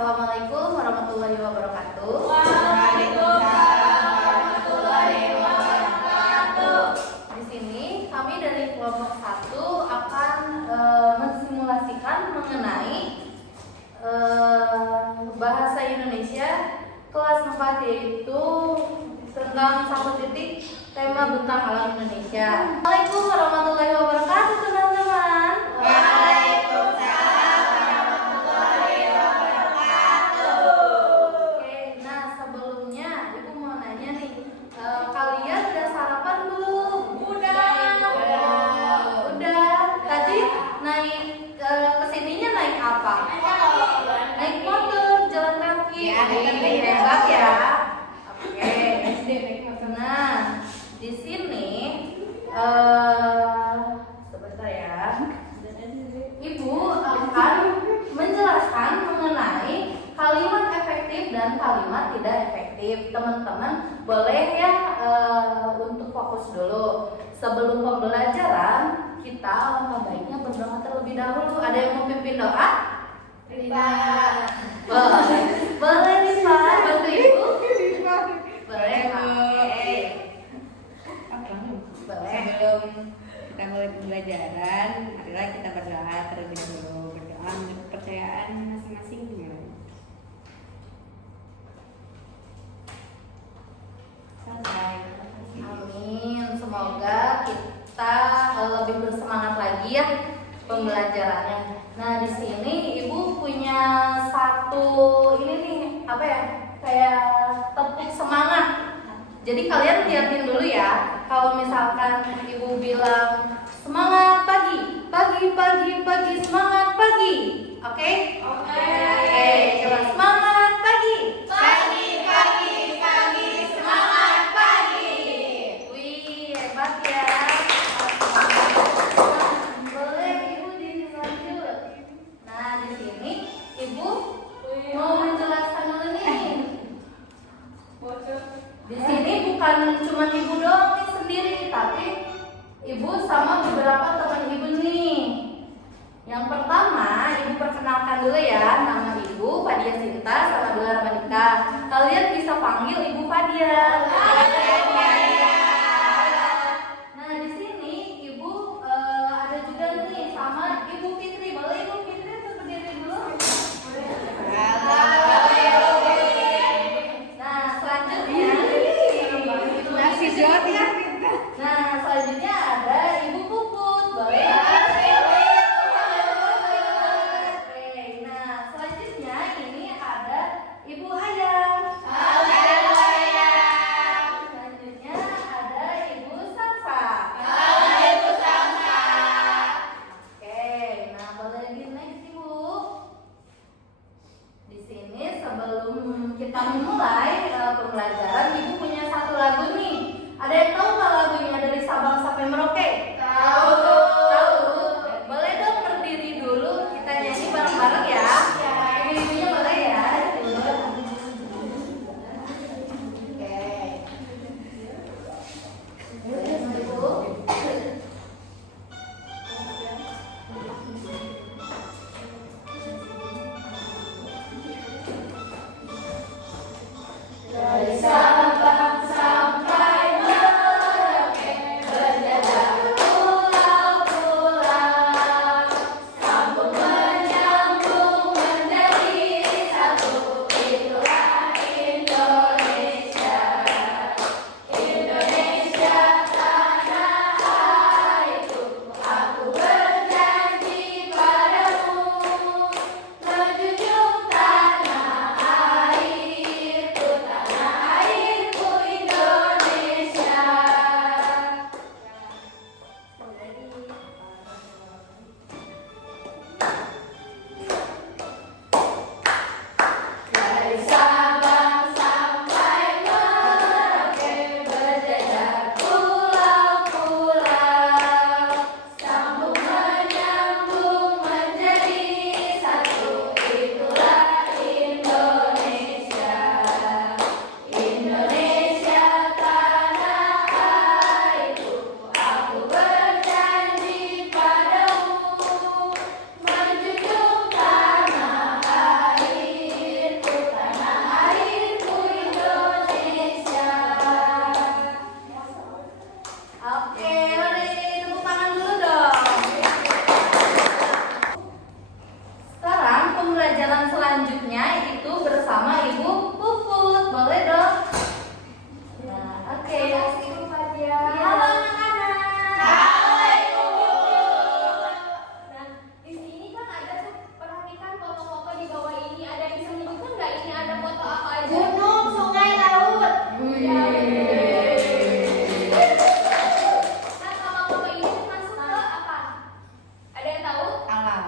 Assalamualaikum warahmatullahi wabarakatuh. Waalaikumsalam warahmatullahi wabarakatuh. Di sini kami dari kelompok 1 akan mensimulasikan mengenai bahasa Indonesia kelas 4, yaitu tentang 1 titik tema bentang alam Indonesia. Assalamualaikum warahmatullahi wabarakatuh, teman-teman. Waalaikumsalam warahmatullahi wabarakatuh. Oke, nah sebelumnya Ibu mau nanya nih, kalian udah sarapan belum? Udah. Tadi naik kesininya naik apa? Naik motor, jalan kaki. Ya, Hebat ya. Oke. Nah, di sini sebentar ya. Ibu akan menjelaskan mengenai kalimat efektif dan kalimat tidak efektif. Teman-teman boleh ya untuk fokus dulu. Sebelum pembelajaran, kita alangkah baiknya berdoa terlebih dahulu. Ada yang mau pimpin doa? Boleh Rifa, bantu Ibu? Boleh Pak. Boleh. Sebelum kita mulai pembelajaran, marilah kita berdoa terlebih dahulu. Berdoa menurut kepercayaan masing-masing. Selesai. Amin. Semoga kita lebih bersemangat lagi ya pembelajarannya. Nah, di sini Ibu punya satu ini nih, apa ya? Kayak tepuk semangat. Jadi kalian liatin dulu ya. Kalau misalkan Ibu bilang semangat pagi, pagi, pagi, pagi, semangat pagi. Oke? Oke. Coba semangat pagi. Pagi, pagi, pagi, semangat pagi. Wih, hebat ya. Boleh Ibu dilanjut. Nah, di sini Ibu mau menjelaskan dulu nih. Di sini bukan cuma Ibu doang nih sendiri, tapi Ibu sama beberapa teman Ibu nih. Yang pertama, Ibu perkenalkan dulu ya, nama Ibu Fadia Sinta Sanabila Ramadika. Kalian bisa panggil Ibu Fadia. Nah, di sini Ibu ada juga nih sama Ibu Fitri. Boleh Ibu Fitri untuk berdiri dulu? Nah, selanjutnya Masih jawab ya. Nah, selanjutnya ada Ibu Puput. Boleh? Oke, nah selanjutnya ini ada Ibu Ayang. Selanjutnya ada Ibu Sansa. Oke, nah boleh di next Ibu. Di sini sebelum kita memulai pembelajaran, Ibu punya satu lagu nih. Ada yang tahu nggak lagunya dari Sabang sampai Merauke? Tahu. Boleh dong berdiri dulu, kita nyanyi bareng-bareng ya. Ibu-ibunya boleh ya. Oke. Ibu. Dari pembelajaran selanjutnya itu bersama Ibu Puput. Boleh dong? Nah, oke. Terima kasih Ibu Fadia. Halo anak-anak. Halo Ibu. Nah, di sini kan ada tuh, perhatikan foto-foto di bawah ini. Ada yang bisa menyebutkan nggak ini ada foto apa aja? Gunung, sungai, laut. Ya, nah, kalau foto ini masuk ke apa? Ada yang tahu? Alam.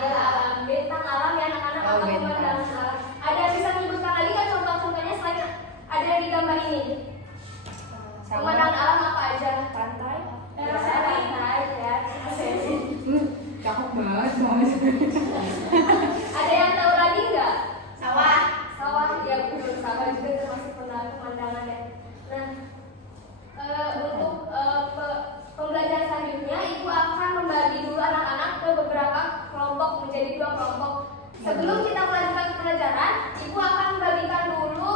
Ya, alam, bentang alam ya anak-anak, Oh, atau bentang. pemandangan alam. Ada yang bisa menyebutkan lagi kan contoh-contohnya selain ada yang di gambar ini? Pemandangan alam apa aja? Pantai. Pantai ya. Cakep banget. Ada yang tahu lagi nggak? Sawah. Sawah, ya betul, sawah juga termasuk pemandangan ya. Nah, untuk pembelajaran selanjutnya, Ibu akan membagi dulu anak-anak ke beberapa kelompok menjadi 2 kelompok. Sebelum kita melanjutkan pembelajaran, Ibu akan membagikan dulu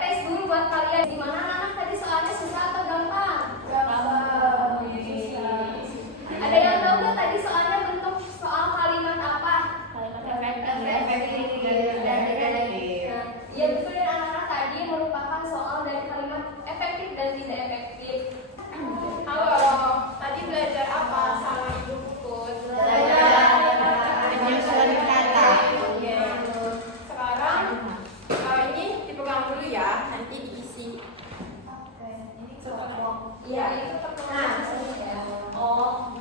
tes dulu buat kalian. Gimana anak-anak tadi soalnya susah atau gampang? Gampang. Ada yang tahu nggak tadi soalnya bentuk soal kalimat apa? Kalimat efektif. Ya betul ya anak-anak, tadi merupakan soal dari kalimat efektif dan tidak efektif. Halo, tadi belajar apa sama Ibu Puput? Penyusunan kata. Sekarang ini dipegang dulu ya, nanti diisi. Iya, itu pertemuan ya. Oh.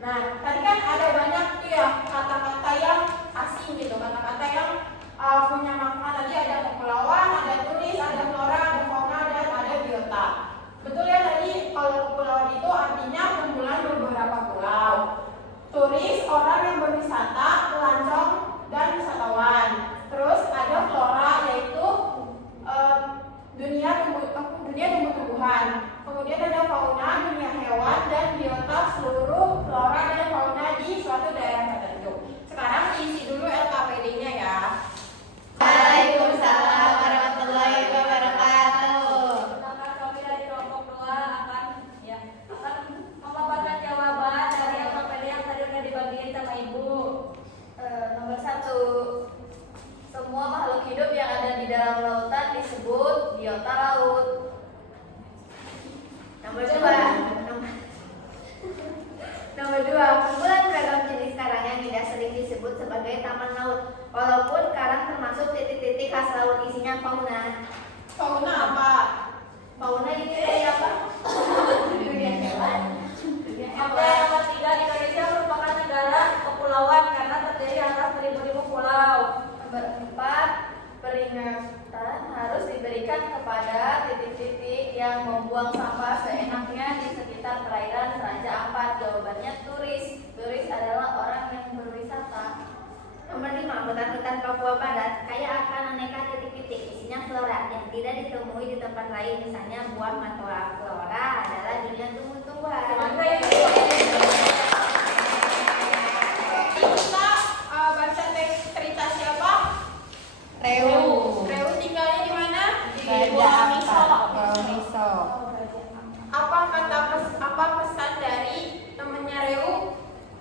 Nah, tadi kan ada banyak tuh ya kata-kata yang asing gitu, kata-kata yang punya makna. Tadi ada kepulauan, ada turis, ada flora, ada fauna, dan ada biota. Betul ya tadi kalau kepulauan itu artinya kumpulan beberapa pulau. Turis orang yang berwisata, pelancong, dan wisatawan. Terus ada flora yaitu dunia tumbuh-tumbuhan. Kemudian ada fauna, dunia hewan, dan biota seluruh flora dan fauna di suatu daerah tertentu. Sekarang isi dulu LKPD-nya ya. Waalaikumsalam warahmatullahi wabarakatuh. Sedangkan kami dari kelompok 2 akan memaparkan jawaban dari LKPD yang tadi udah dibagiin sama Ibu. Nomor 1. Semua makhluk hidup yang ada di dalam lautan disebut biota laut. Nomor 2. Nomor 2, kumpulan beragam jenis karang yang tidak sering disebut sebagai taman laut. Walaupun karang termasuk titik-titik khas laut, isinya fauna. Fauna apa? Fauna ini kayak apa? Dunia hewan. Sampai nomor 3, Indonesia merupakan negara kepulauan karena terdiri atas beribu-ribu pulau. Nomor 4, peringatan harus diberikan kepada titik-titik yang membuang sampah seenaknya di sekitar perairan Raja Ampat. Jawabannya turis. Turis adalah orang yang berwisata. Nomor 5, hutan-hutan Papua Barat kaya akan aneka titik-titik, isinya flora yang tidak ditemui di tempat lain. Misalnya buah matoa. Flora adalah dunia tumbuh-tumbuhan. Kita baca teks cerita siapa? Reu. Reu tinggalnya di mana? Miso. Apa pesan dari temannya Reu?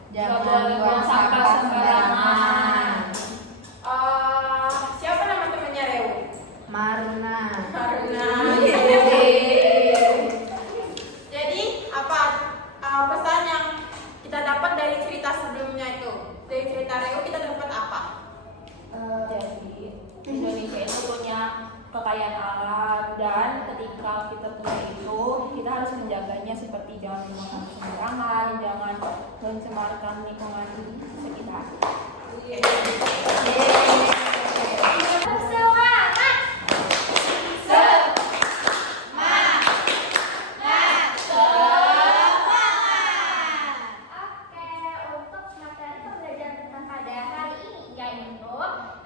Jangan buang sampah sembarangan. Siapa nama temannya Reu? Maruna. Karuna. Jadi apa pesan yang kita dapat dari cerita sebelumnya itu? Dari cerita Reu kita dapat apa? Jadi Indonesia itu punya kekayaan alam, dan ketika kita punya itu kita harus menjaganya, seperti jangan buang sampah sembarangan, jangan mencemarkan lingkungan sekitar. Oke, untuk materi pembelajaran kita pada hari ini yaitu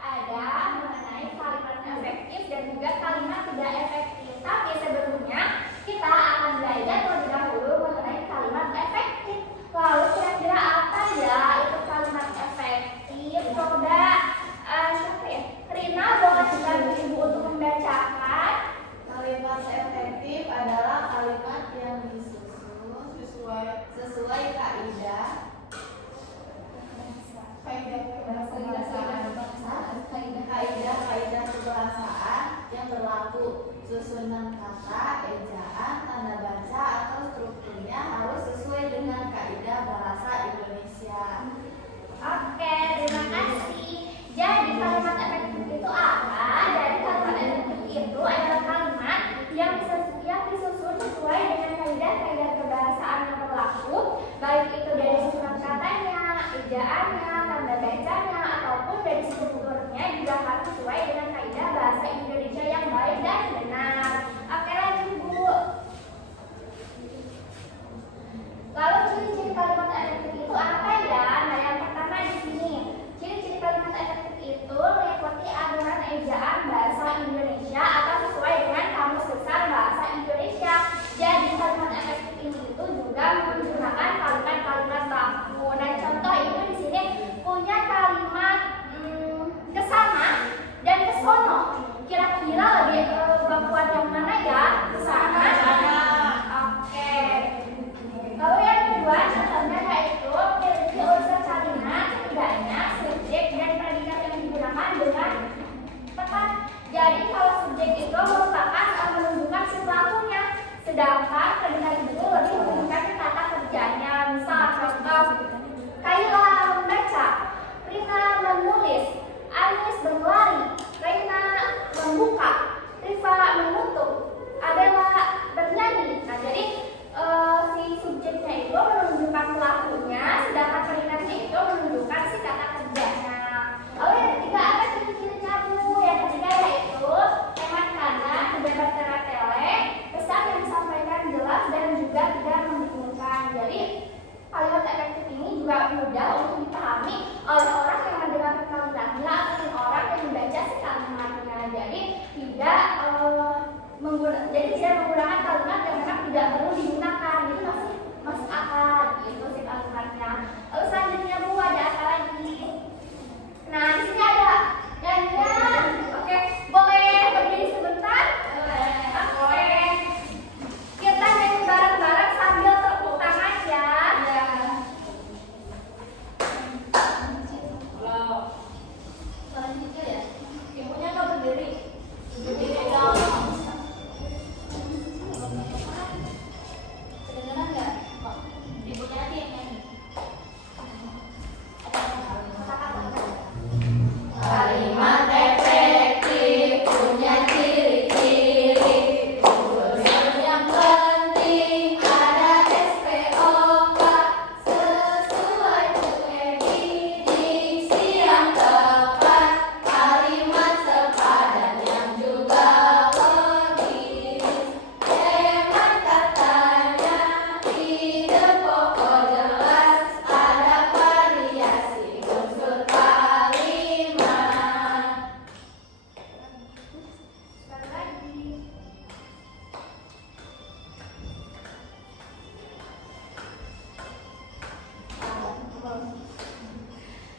ada mengenai kalimat efektif dan juga kalimat tidak efektif. Tapi sebelumnya kita akan belajar terlebih dahulu mengenai kalimat efektif. Lalu kira-kira apa ya itu Susunan kata, ejaan, tanda baca atau strukturnya harus sesuai dengan kaidah bahasa Indonesia. Oke, terima kasih. Jadi kalimat efektif itu apa? Jadi kalimat efektif itu adalah kalimat yang disusun sesuai dengan kaidah-kaidah kebahasaan yang berlaku, baik itu dari susunan katanya, ejaannya, tanda bacanya, ataupun dari strukturnya juga harus sesuai dengan kaidah bahasa Indonesia yang baik dan benar. Oke, lanjut Bu. Lalu ciri-ciri kalimat efektif itu apa ya? Nah, yang pertama di sini, ciri-ciri kalimat efektif itu mengikuti aturan ejaan bahasa Indonesia atau sesuai dengan Kamus Besar Bahasa Indonesia. Jadi kalimat efektif ini itu juga menggunakan kalimat-kalimat baku. Dan contoh itu di sini punya kalimat kesana dan kesono. Kira-kira lebih bakuan yang mana ya? Kesana. Oke. Lalu yang kedua contohnya yaitu memiliki unsur kalimat setidaknya subjek dan predikat yang digunakan dengan tepat. Jadi kalau subjek itu merupakan menunjukkan si pelakunya, sedangkan predikat itu lebih menunjukkan kata kerjanya. Misal contoh, Kayla membaca, Rina menulis, Anis berlari, Reina membuka, Rifa menutup, Adela bernyanyi. Nah, jadi si subjeknya itu menunjukkan pelakunya, sedangkan predikatnya itu menunjukkan si kata kerjanya. Lalu yang ketiga ada ciri-cirinya Bu. Yang ketiga yaitu hemat kata, tidak bertele-tele, pesan yang disampaikan jelas dan juga tidak membingungkan. Jadi kalimat efektif ini juga mudah untuk dipahami oleh orang yang mendengar kalimatnya ataupun orang yang membaca si kalimatnya. Jadi tidak menggunakan kalimat yang memang tidak perlu digunakan. Jadi masih akal gitu si kalimatnya. Lalu selanjutnya Bu, ada apa lagi? Nah, di sini ada nyanyian. Oke, boleh berdiri sebentar? Oke. Kita nyanyi bareng-bareng sambil tepuk tangan ya. Halo. Selanjutnya ya. Ibunya nggak berdiri. Berdiri dong. Kedengeran nggak? Ibunya aja yang nyanyi. Kalimat efektif punya ciri-ciri. Unsur yang penting ada SPOK, sesuai UED, diksi yang tepat, kalimat sepadan yang juga logis, hemat katanya, ide pokok jelas, ada variasi unsur kalimat. Sekali lagi.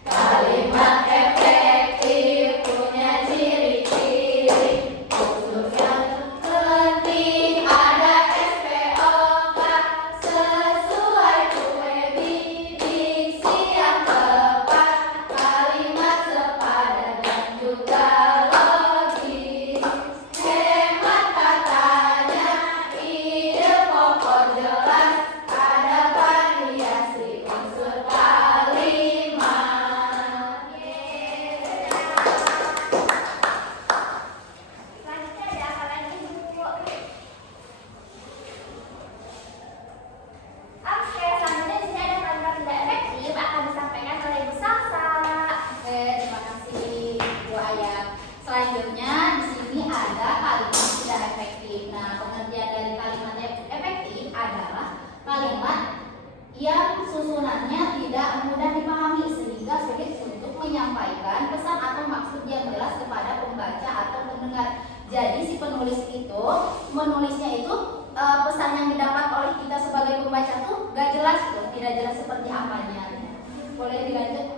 Kalimat efektif punya ciri-ciri. Unsur yang penting ada SPOK, sesuai UED, diksi yang tepat, kalimat sepadan dan juga logis, hemat katanya, ide pokok jelas, ada variasi unsur kalimat. Selanjutnya ada apa lagi Bu? Oke, selanjutnya di sini ada kalimat tidak efektif akan disampaikan oleh Bu Salsa. Oke, terima kasih Bu Ayat. Selanjutnya di sini ada kalimat tidak efektif. Nah, pengertian dari kalimat efektif adalah kalimat yang susunannya tidak mudah dipahami sehingga sulit untuk menyampaikan pesan atau maksud yang jelas kepada pembaca atau pendengar. Jadi si penulis itu menulisnya itu pesan yang didapat oleh kita sebagai pembaca tuh gak jelas tuh, tidak jelas seperti apanya. Boleh dilanjut?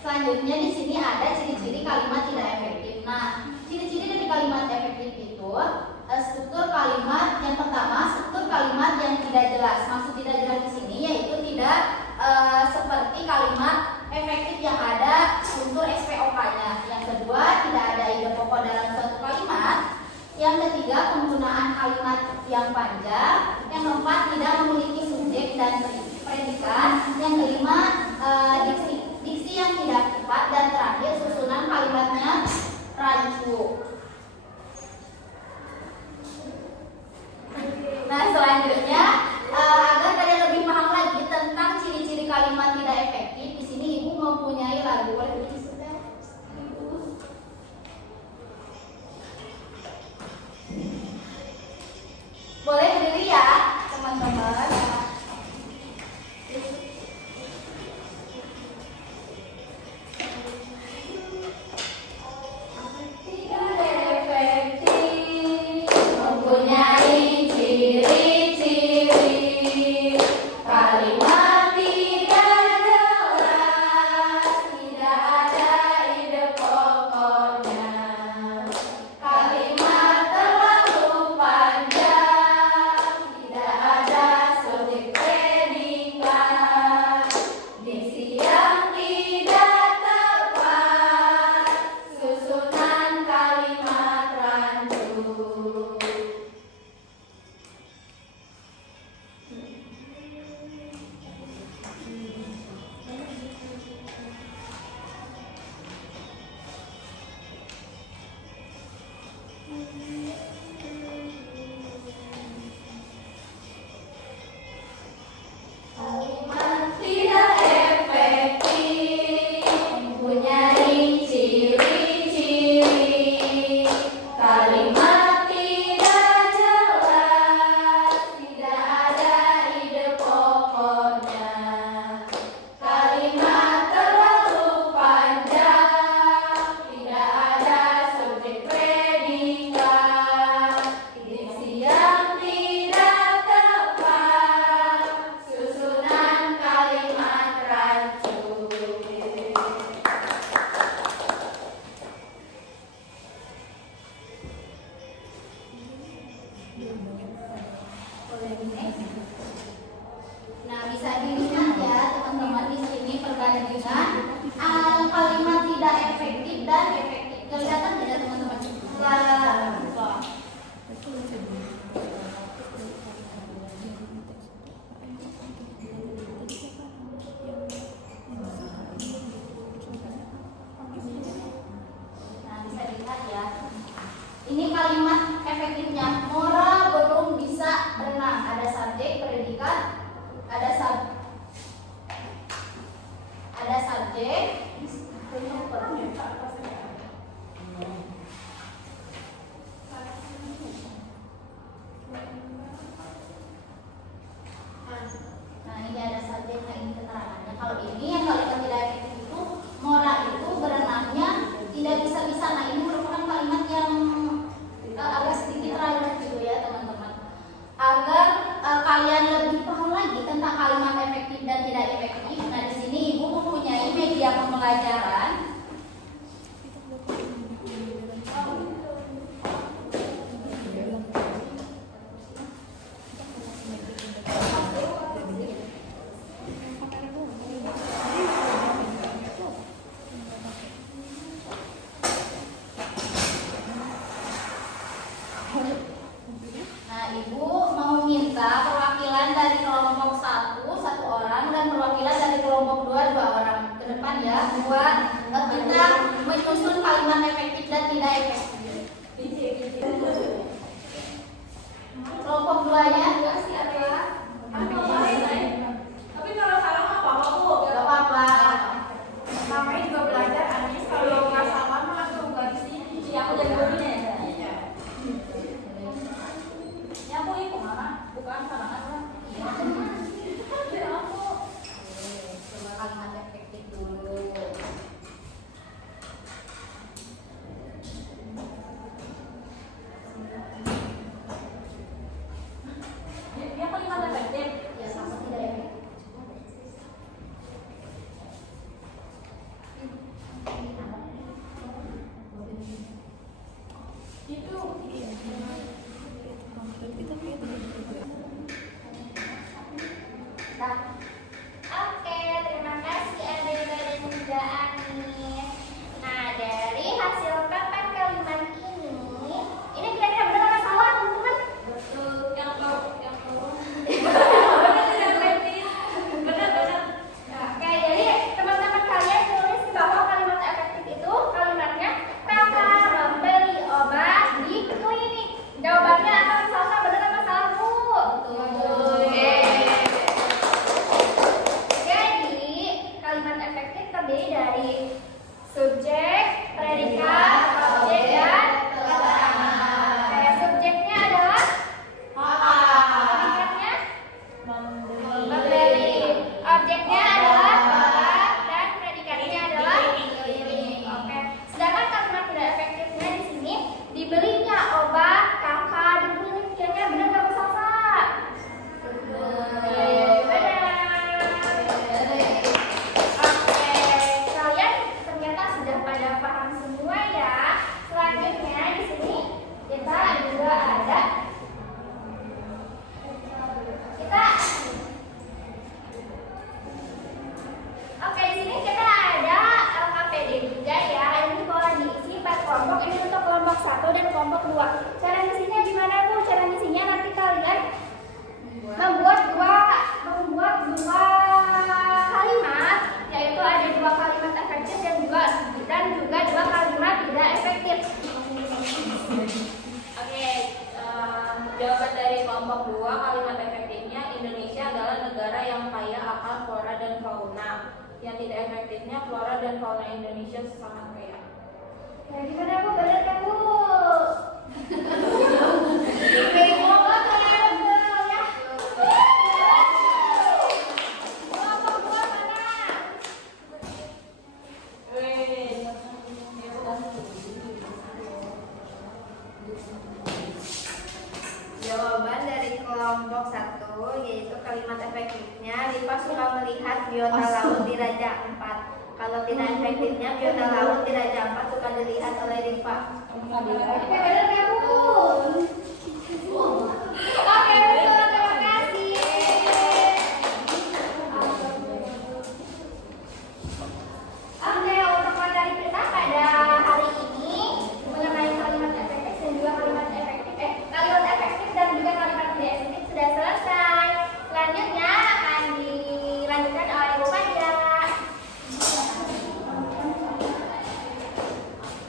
Selanjutnya di sini ada ciri-ciri kalimat tidak efektif. Nah, ciri-ciri dari kalimat efektif itu struktur kalimat yang pertama, struktur kalimat yang tidak jelas. Maksud tidak jelas di sini yaitu tidak seperti kalimat efektif yang ada unsur SPOK-nya. Yang kedua, tidak ada ide pokok dalam suatu kalimat. Yang ketiga, penggunaan kalimat yang panjang. Yang keempat, tidak memiliki subjek dan predikat. Yang kelima, diksi yang tidak tepat. Dan terakhir, susunan kalimatnya rancu. Nah, selanjutnya agar kalian lebih paham lagi tentang ciri-ciri kalimat tidak efektif, di sini Ibu mempunyai lagu. Boleh diuji sudah? Boleh berdiri ya, teman-teman. Tidak efektif, mempunyai ciri-ciri kalimat tidak jelas, tidak ada ide pokoknya. Kalimat terlalu panjang, tidak ada subjek predikat. Diksi yang tidak tepat, susunan kalimat rancu. Kalimat tidak efektif, mempunyai ciri-ciri. Kalimat tidak jelas, tidak ada ide pokoknya. Kalimat terlalu panjang, tidak ada subjek predikat. Diksi yang tidak tepat, susunan kalimat rancu. Nah, bisa dilihat ya teman-teman di sini perbandingan kalimat tidak efektif dan efektif. Kelihatan tidak teman-teman? Nah, bisa dilihat ya. Ini kalimat efektifnya. Nora belum bisa berenang. Ada subjek, predikat, ada subjek. Nah, ini ada subjeknya, ini keterangannya. Kalau ini yang kalimat tidak efektif itu, Nora itu berenangnya tidak bisa-bisa. Nah, ini merupakan kalimat yang agak sedikit ragu gitu ya teman-teman. Agar kalian lebih paham lagi tentang kalimat efektif dan tidak efektif. Nah, di sini Ibu mempunyai media pembelajaran. Nah, Ibu mau minta perwakilan dari kelompok 1 orang dan perwakilan dari kelompok 2 orang ke depan ya, buat kita menyusun kalimat efektif dan tidak efektif. Kelompok 2-nya siapa? Tapi kalau salah nggak apa-apa Bu. Gak apa-apa. Namanya juga belajar Anis. Kalau nggak salah mah tuh nggak di sini. Iya, aku jadi begini ya. Iya. Ya aku ikut mana? Bukan sarangan lah. Ya aku. Coba kalimat efektif dulu. terdiri dari subjek, predikat, objek, dan keterangan. Oke, subjeknya adalah predikatnya memberi. Objeknya adalah obat dan predikatnya adalah ini. Oke. Sedangkan kalimat tidak efektifnya di sini dibelinya obat, kakak dibeli. Kayaknya benar nggak Bu Salsa? Oke, kalian ternyata sudah pada paham semua ya. Selanjutnya di sini kita juga ada Oke, di sini kita ada LKPD juga ya. Ini boleh diisi 4 kelompok. Ini untuk kelompok 1 dan kelompok 2. Cara ngisinya gimana Bu? Cara ngisinya nanti kalian membuat dua kalimat, yaitu ada 2 kalimat efektif dan juga 2 kalimat tidak efektif. Oke, jawaban dari kelompok 2 kalimat efektifnya Indonesia adalah negara yang kaya akan flora dan fauna. Yang tidak efektifnya flora dan fauna Indonesia sangat kaya. Nah, gimana Bu? Benar kan Bu? Bego banget Bu, ya. Kelompok 2 mana? Jawaban dari kelompok 1 yaitu kalimat efektifnya Rifa suka melihat biota laut di Raja Ampat. Kalau tidak efektifnya biota laut di Raja Ampat suka dilihat oleh Rifa. Oke, benar ya Bu? Oke, betul. Terima kasih. Oke, untuk materi kita pada hari ini mengenai kalimat efektif dan juga kalimat efektif dan juga kalimat tidak efektif sudah selesai. Selanjutnya akan dilanjutkan oleh Ibu Fajar.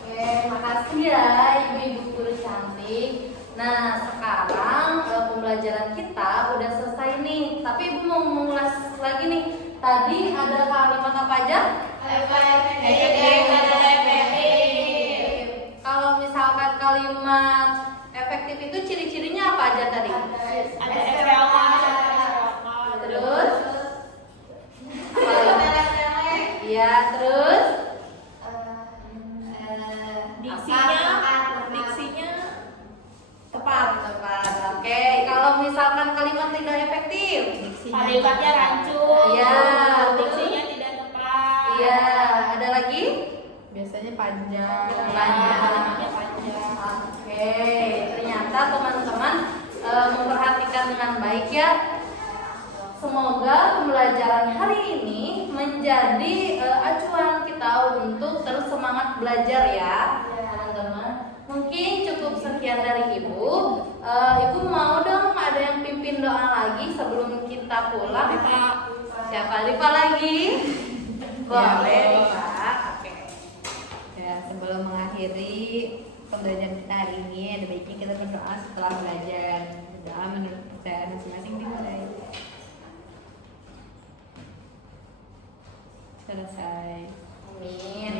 Oke, makasih ya ibu-ibu guru cantik. Nah, sekarang pembelajaran kita udah selesai nih. Tapi ibu mau mengulas lagi nih. Tadi ada kalimat apa aja? Kalau misalkan kalimat efektif itu ciri-cirinya apa aja tadi? Ada FLA. Terus? Iya, terus? Diksinya Tepat. Oke, kalau misalkan kalimat tidak efektif? Kalimatnya rancu. Iya. Diksinya tidak tepat. Iya, ada lagi? biasanya panjang. Panjang. Oke, ternyata teman-teman memperhatikan dengan baik ya. Semoga pembelajaran hari ini menjadi acuan kita untuk terus semangat belajar ya, teman-teman. Mungkin cukup sekian dari Ibu. Ibu mau dong ada yang pimpin doa lagi sebelum kita pulang. Siapa Rifa lagi? Boleh, Pak. Oke. Ya, sebelum mengakhiri pembelajaran kita hari ini, ada baiknya kita berdoa setelah belajar. Berdoa menurut kepercayaan masing-masing dimulai. Selesai. Amin.